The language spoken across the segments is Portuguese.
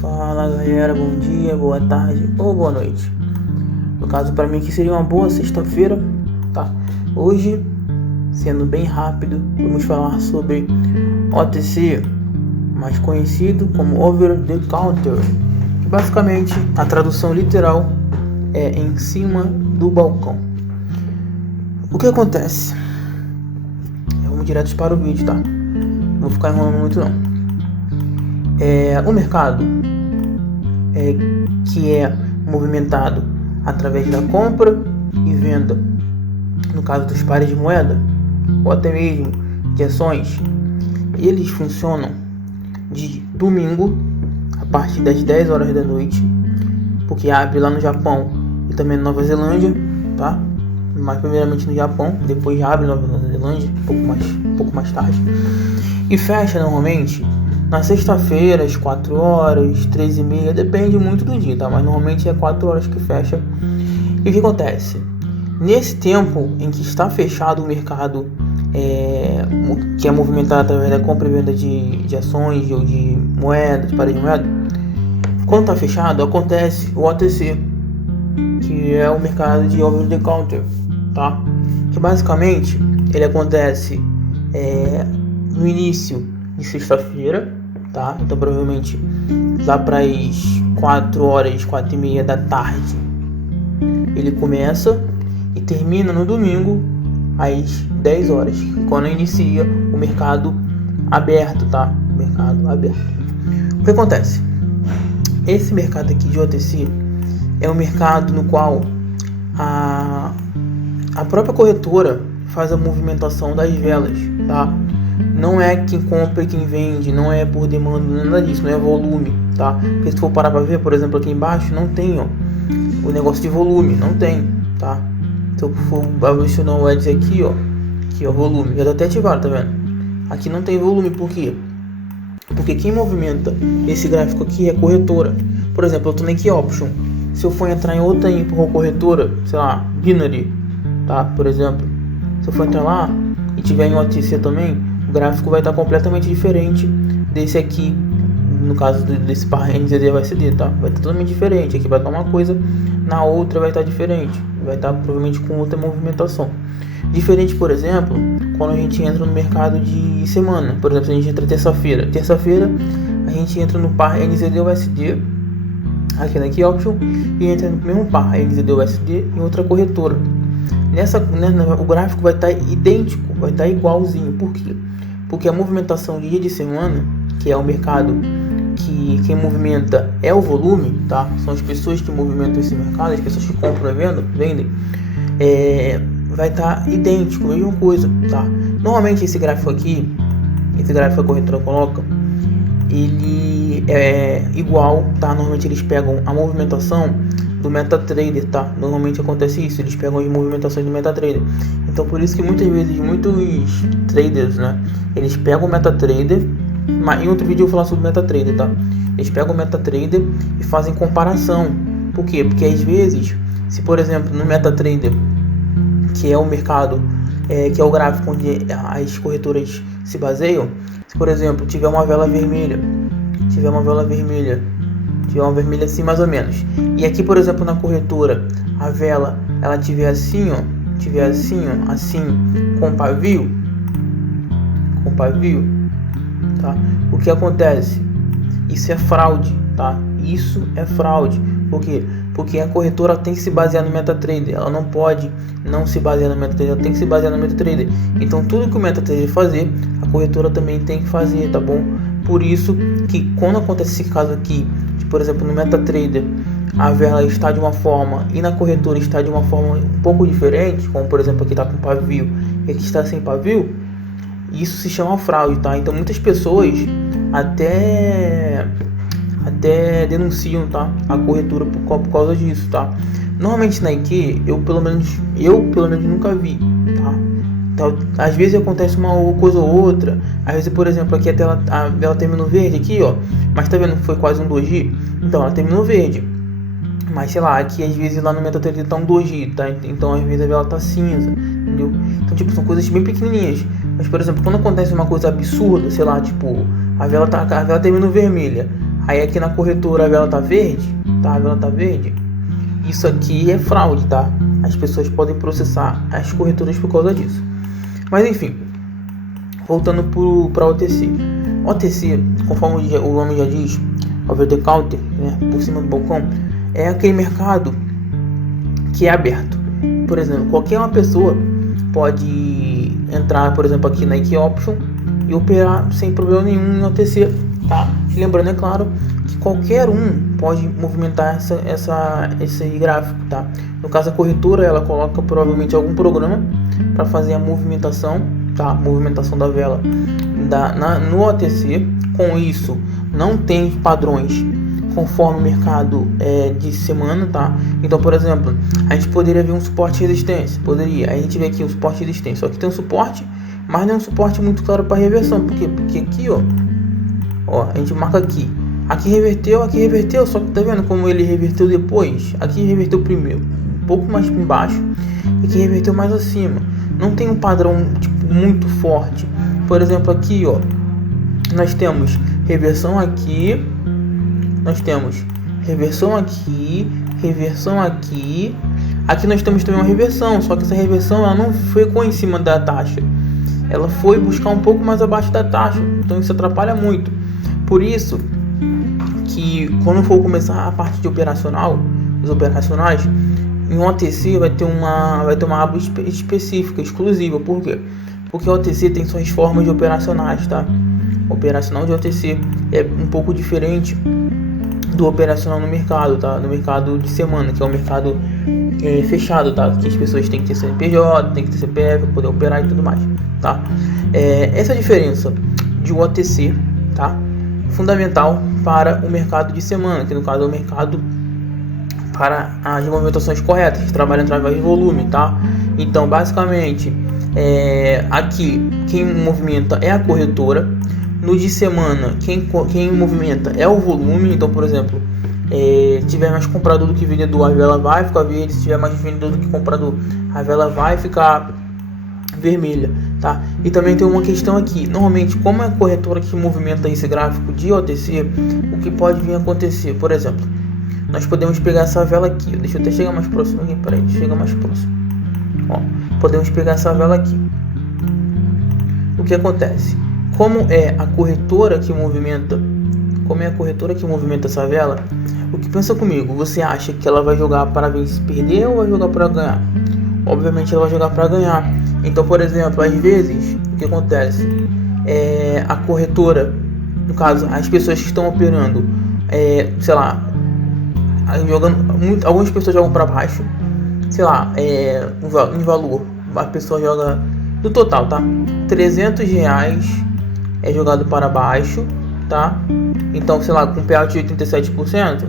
Fala galera, bom dia, boa tarde ou boa noite. No caso, para mim que seria uma boa sexta-feira, tá? Hoje, sendo bem rápido, vamos falar sobre OTC, mais conhecido como Over the Counter, que basicamente a tradução literal é em cima do balcão. O que acontece? Vamos direto para o vídeo, tá? Não vou ficar enrolando muito não. O mercado que é movimentado através da compra e venda, no caso dos pares de moeda ou até mesmo de ações, eles funcionam de domingo a partir das 10 horas da noite, porque abre lá no Japão e também na Nova Zelândia, tá? Mas primeiramente no Japão, depois abre na Nova Zelândia um pouco mais tarde, e fecha normalmente na sexta-feira, às 4 horas, 3h30, depende muito do dia, tá? Mas normalmente é 4 horas que fecha. E o que acontece? Nesse tempo em que está fechado o mercado, que é movimentado através da compra e venda de ações ou de moedas, de pares de moeda, quando está fechado, acontece o OTC, que é o mercado de over the counter, tá? Que basicamente ele acontece no início de sexta-feira, tá? Então provavelmente lá para as 4 horas, 4h30 da tarde ele começa e termina no domingo às 10 horas, quando inicia o mercado aberto, tá? Mercado aberto. O que acontece? Esse mercado aqui de OTC é um mercado no qual a própria corretora faz a movimentação das velas, tá? Não é quem compra e quem vende, não é por demanda, nada disso, não é volume, tá? Porque se for parar pra ver, por exemplo, aqui embaixo não tem, o negócio de volume, não tem, tá? Se eu for adicionar o ads aqui, volume, já tá até ativado, tá vendo? Aqui não tem volume, por quê? Porque quem movimenta esse gráfico aqui é a corretora. Por exemplo, eu tô na Key Option. Se eu for entrar em outra corretora, sei lá, Binary, tá? Por exemplo, se eu for entrar lá e tiver em OTC também, o gráfico vai estar completamente diferente desse aqui, no caso desse par NZD/USD, tá? Vai estar totalmente diferente. Aqui vai estar uma coisa, na outra vai estar diferente, vai estar provavelmente com outra movimentação. Diferente, por exemplo, quando a gente entra no mercado de semana. Por exemplo, se a gente entra terça-feira, a gente entra no par NZD/USD aqui na Key Option e entra no mesmo par NZD/USD em outra corretora. O gráfico vai estar idêntico, vai estar igualzinho. Por quê? Porque a movimentação de dia de semana, que é o mercado que quem movimenta é o volume, tá? São as pessoas que movimentam esse mercado, as pessoas que compram e vendem, vai estar idêntico, mesma coisa, tá? Normalmente esse gráfico aqui, que a corretora coloca, ele é igual, tá? Normalmente eles pegam a movimentação do MetaTrader, tá? Normalmente acontece isso, eles pegam as movimentações do MetaTrader. Então por isso que muitas vezes muitos traders, né, eles pegam o MetaTrader, mas em outro vídeo eu vou falar sobre o MetaTrader, tá? Eles pegam o MetaTrader e fazem comparação. Por quê? Porque às vezes, se por exemplo no MetaTrader, que é o mercado, que é o gráfico onde as corretoras se baseiam, se por exemplo tiver uma vela vermelha, assim mais ou menos, e aqui por exemplo na corretora a vela ela tiver assim, assim, com pavio, tá? O que acontece? Isso é fraude, tá? Isso é fraude. Por quê? Porque a corretora tem que se basear no MetaTrader. Ela não pode não se basear no MetaTrader, ela tem que se basear no MetaTrader. Então tudo que o MetaTrader fazer, a corretora também tem que fazer, tá bom? Por isso que quando acontece esse caso aqui, por exemplo no MetaTrader a vela está de uma forma e na corretora está de uma forma um pouco diferente, como por exemplo aqui está com pavio e aqui está sem pavio, isso se chama fraude, tá? Então muitas pessoas até denunciam, tá, a corretora por causa disso, tá? Normalmente na IQ eu pelo menos nunca vi, tá? Então, às vezes acontece uma coisa ou outra. Às vezes, por exemplo, aqui a vela terminou verde aqui, mas tá vendo que foi quase um doji? Então ela terminou verde, mas sei lá, aqui às vezes lá no MetaTrader tá um doji, tá? Então às vezes a vela tá cinza, entendeu? Então tipo, são coisas bem pequenininhas. Mas por exemplo, quando acontece uma coisa absurda, sei lá, tipo, a vela terminou vermelha, Aí aqui na corretora a vela tá verde, tá? A vela tá verde. Isso aqui é fraude, tá? As pessoas podem processar as corretoras por causa disso. Mas enfim, voltando para OTC. OTC, conforme o nome já diz, over the counter, né, por cima do balcão, é aquele mercado que é aberto. Por exemplo, qualquer uma pessoa pode entrar, por exemplo, aqui na Nike Option e operar sem problema nenhum em OTC, tá? Lembrando, é claro, que qualquer um pode movimentar esse gráfico, tá? No caso, a corretora, ela coloca provavelmente algum programa para fazer a movimentação, tá? Movimentação da vela no OTC. Com isso, não tem padrões conforme o mercado de semana, tá? Então, por exemplo, a gente poderia ver um suporte e resistência, poderia. Aí a gente vê aqui um suporte e resistência, só que tem um suporte, mas não é um suporte muito claro para reversão. Por quê? Porque aqui, ó, a gente marca aqui reverteu, só que tá vendo como ele reverteu depois? Aqui reverteu primeiro, um pouco mais para baixo, e aqui reverteu mais acima. Não tem um padrão tipo, muito forte. Por exemplo, aqui, ó, nós temos reversão aqui, nós temos reversão aqui, reversão aqui. Aqui nós temos também uma reversão, só que essa reversão ela não ficou em cima da taxa, ela foi buscar um pouco mais abaixo da taxa, então isso atrapalha muito. Por isso que quando for começar a parte de operacional, os operacionais, em OTC vai ter uma aba específica, exclusiva. Por quê? Porque o OTC tem suas formas de operacionais, tá? O operacional de OTC é um pouco diferente do operacional no mercado, tá? No mercado de semana, que é o mercado fechado, tá? Que as pessoas têm que ter CNPJ, tem que ter CPF para poder operar e tudo mais, tá? Essa diferença de OTC, tá? Fundamental para o mercado de semana, que no caso é o mercado para as movimentações corretas, que trabalham através de volume, tá? Então, basicamente, aqui quem movimenta é a corretora. No de semana, quem movimenta é o volume. Então, por exemplo, se tiver mais comprador do que vendedor, a vela vai ficar verde. Se tiver mais vendedor do que comprador, a vela vai ficar vermelha, tá? E também tem uma questão aqui. Normalmente, como é a corretora que movimenta esse gráfico de OTC, o que pode vir a acontecer? Por exemplo, nós podemos pegar essa vela aqui. Deixa eu até chegar mais próximo aqui. Peraí, chega mais próximo. Ó, podemos pegar essa vela aqui. O que acontece? Como é a corretora que movimenta essa vela, o que pensa comigo? Você acha que ela vai jogar para perder ou vai jogar para ganhar? Obviamente ela vai jogar para ganhar. Então, por exemplo, às vezes o que acontece? A corretora, no caso, as pessoas que estão operando, sei lá, algumas pessoas jogam para baixo, sei lá, em valor, a pessoa joga no total, tá? R$300 é jogado para baixo, tá? Então, sei lá, com payout de 87%,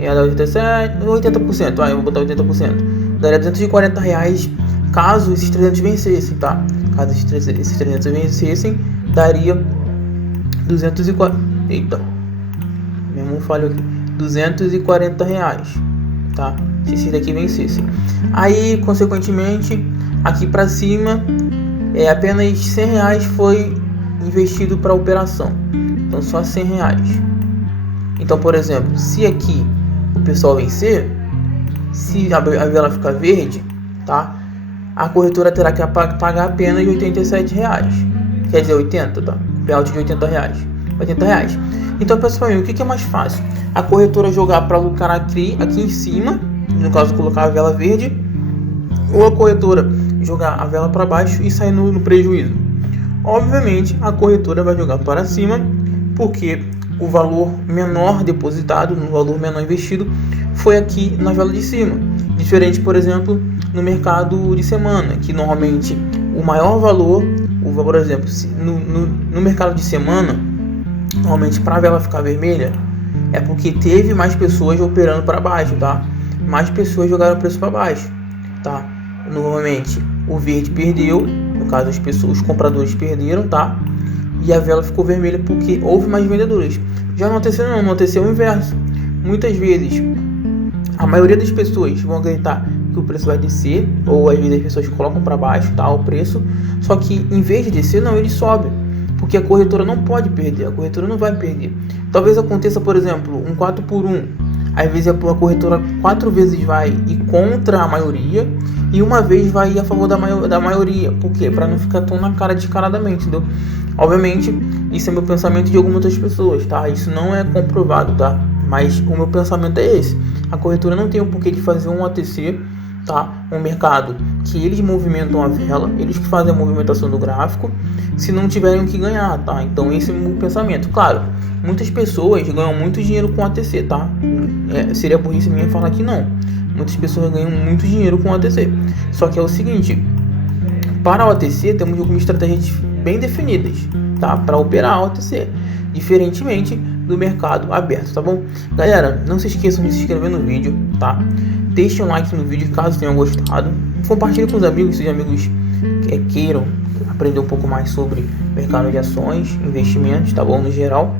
ia dar 80%, eu vou botar 80%, daria R$240 caso esses 300 vencessem, tá? Caso esses 300 vencessem, daria 240, eita, mesmo falho aqui, R$240, tá? Se esse daqui vencesse. Aí, consequentemente, aqui para cima, apenas R$100 foi investido para a operação. Então, só R$100. Então, por exemplo, se aqui o pessoal vencer, se a vela ficar verde, tá? A corretora terá que pagar apenas R$87. Quer dizer, 80, tá? Payout de R$80. Então, pessoal, o que é mais fácil? A corretora jogar para lucrar aqui em cima, no caso colocar a vela verde, ou a corretora jogar a vela para baixo e sair no prejuízo? Obviamente a corretora vai jogar para cima, porque o valor menor depositado, no valor menor investido, foi aqui na vela de cima. Diferente, por exemplo, no mercado de semana, que normalmente o maior valor, por exemplo, no mercado de semana, normalmente para a vela ficar vermelha, é porque teve mais pessoas operando para baixo, tá? Mais pessoas jogaram o preço para baixo, tá? Normalmente o verde perdeu, no caso os compradores perderam, tá? E a vela ficou vermelha porque houve mais vendedores. Já não aconteceu o inverso. Muitas vezes a maioria das pessoas vão acreditar que o preço vai descer, ou às vezes as pessoas colocam para baixo, tá, o preço, só que em vez de descer, não, ele sobe. porque a corretora não pode perder, a corretora não vai perder. Talvez aconteça, por exemplo, um 4 por 1. Às vezes a corretora 4 vezes vai ir contra a maioria e uma vez vai ir a favor da maioria. Por quê? Para não ficar tão na cara descaradamente, entendeu? Obviamente, isso é meu pensamento de algumas outras pessoas, tá? Isso não é comprovado, tá? Mas o meu pensamento é esse. A corretora não tem o porquê de fazer um OTC, tá? Um mercado que eles movimentam a vela, eles que fazem a movimentação do gráfico, se não tiverem o que ganhar, tá? Então esse é o meu pensamento. Claro, muitas pessoas ganham muito dinheiro com OTC, tá? Seria burrice minha falar que não. Muitas pessoas ganham muito dinheiro com OTC. Só que é o seguinte, para o OTC temos algumas estratégias bem definidas, tá? Para operar a OTC, diferentemente do mercado aberto, tá bom? Galera, não se esqueçam de se inscrever no vídeo, tá? Deixe um like no vídeo caso tenham gostado. Compartilhe com os amigos, se os amigos queiram aprender um pouco mais sobre mercado de ações, investimentos, tá bom? No geral.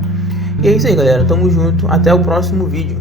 E é isso aí, galera. Tamo junto. Até o próximo vídeo.